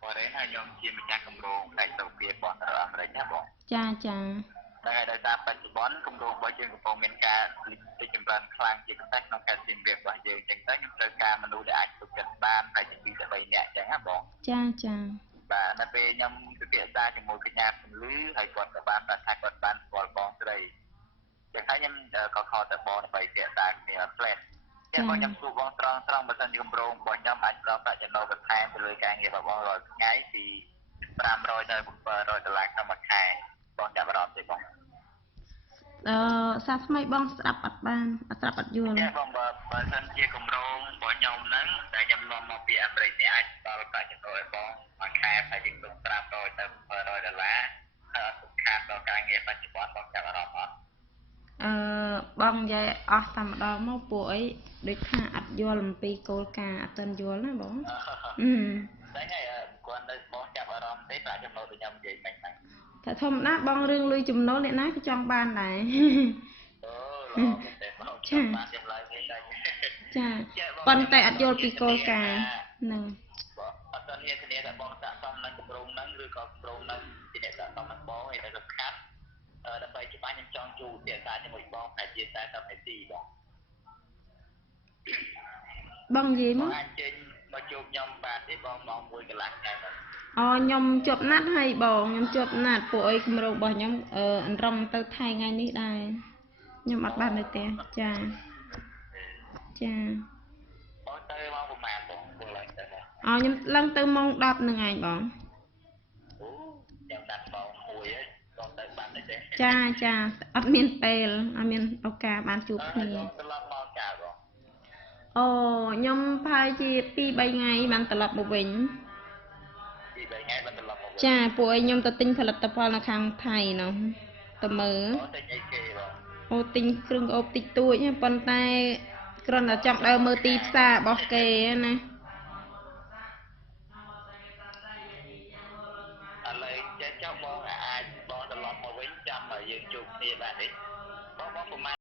พอได้ให้ยมจีนมาจากกำรงในตัวเปียบอลอะไรเนี่ยบอกចាចាแต่ในตามปัจจุบันกำรงบริเวณกำรงเป็นการติดจำรันคลางจิตใจของการจีนเบียบว่าเยอะจังแต่ยังเจอการมนุษย์ได้อาจถูกจัดบ้านในจิตใจเนี่ยจังฮะบอกចាចាបាទនៅពេលខ្ញុំពិភាក្សាជាមួយកញ្ញាពលឺហើយគាត់ក៏បានប្រាប់ថាគាត់បានស្គាល់បងស្រីចឹងហើយខ្ញុំក៏ខកទៅបងដើម្បីពិភាក្សាគ្នាផ្លែតចឹងបងខ្ញុំសួរបងត្រង់បើសិនជាគម្រោងរបស់ខ្ញុំអាចផ្ដល់ប្រាក់ចំណូលបន្ថែមទៅលើការងាររបស់បងរាល់ថ្ងៃពី500ទៅ$700ក្នុងមួយខែបងចាប់អារម្មណ៍ទេបងសាថ្មីបងស្ដាប់អត់បានអត់ស្ដាប់អត់យល់ចាបងបើសិនជាគម្រោងរបស់ខ្ញុំហ្នឹងតែខ្ញុំនាំមកពីអាមេរិកនេះអាចផ្ដល់ប្រាក់ចំណូលឲ្យបងមួយខែប្រហែលជា500ទៅ$700ហើយអត់ខាតដល់ការងារបច្ចុប្បន្នបងចាប់អារម្មណ៍អត់បងនិយាយអស់តែម្ដងមកពួកអីដូចថាអត់យល់អំពីគោលការណ៍អត់ទាន់យល់ណាបងតែហើយគាត់នៅបងចាប់អារម្មណ៍ទេប្រាក់ចំណូលរបស់ខ្ញុំនិយាយមិនហ្នឹងតែធម្មតាបងរឿងលុយចំណូលអ្នកណាក៏ចង់បានដែរអូល្អមែនទេបងចង់បានចម្លើយនេះដែរចាប៉ុន្តែអត់យល់ពីគោលការណ៍ហ្នឹងអត់ទាន់មានគ្នាតែបងសាកសមនឹងគម្រោងហ្នឹងឬក៏គម្រោងហ្នឹងជាអ្នកសាកសមនឹងបងឯតែសំខាន់ដើម្បីច្បាស់ខ្ញុំចង់ជួបទាសាជាមួយបងតែជា40នាទីបងនិយាយមកអាចចេញមកជួបខ្ញុំបាទទេបងម៉ោង1កន្លះថ្ងៃមកខ្ញុំជាប់ណាត់ហើយបងខ្ញុំជាប់ណាត់ពួកអីគម្រោងរបស់ខ្ញុំអន្រង់ទៅថៃថ្ងៃនេះដែរខ្ញុំអត់បាននៅផ្ទះចាបងទៅម៉ោងប្រហែលបងឡើងទៅខ្ញុំឡើងទៅម៉ោង10ហ្នឹងឯងបងអូខ្ញុំដាក់ម៉ោង1ហើយបងទៅបានទេចាអត់មានពេលអត់មានឱកាសបានជួបគ្នាត្រឡប់មកចាបងខ្ញុំប្រហែលជា2-3ថ្ងៃបានត្រឡប់មកវិញ2-3ថ្ងៃបានត្រឡប់មកវិញចាពួកឯងខ្ញុំទៅទិញផលិតផលនៅខាងថៃនោះទៅមើលទិញអីគេបងទិញគ្រឿងអូបតិចតួចប៉ុន្តែគ្រាន់តែចង់ដើរមើលទីផ្សាររបស់គេណាឥឡូវចេះចុះបងអាចបងត្រឡប់មកវិញចាំឲ្យយើងជួបគ្នាបាទទេបងប្រហែល